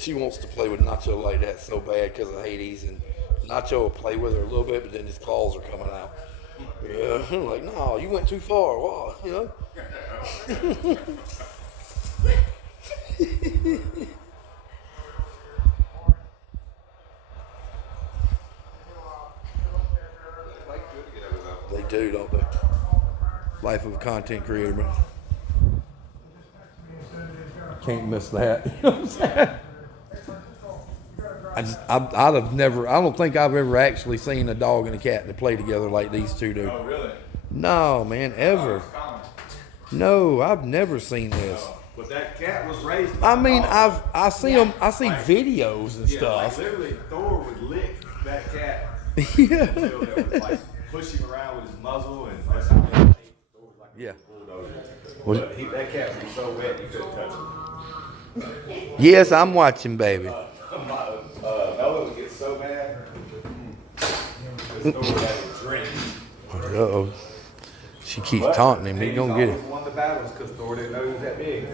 She wants to play with Nacho like that so bad because of Hades, and Nacho will play with her a little bit, but then his claws are coming out. Yeah, I'm like, no, you went too far. Wow, you know. They do, don't they? Life of a content creator, man. Can't miss that. You know what I'm saying? I'd have never, I don't think I've ever actually seen a dog and a cat that play together like these two do. Oh, really? No, man, ever. No, I've never seen this. But that cat was raised. I mean, I see them, I see videos and stuff. Like literally, Thor would lick that cat. Yeah. Until it would like push him around with his muzzle, and that's how Thor was like Yeah. a bulldozer. But that cat would be so wet you couldn't touch him. Yes, I'm watching, baby. Noah would get so mad. Because Thor had a drink. Uh-oh. She keeps taunting him. He gonna get it. He won the battles because Thor didn't know he was that big.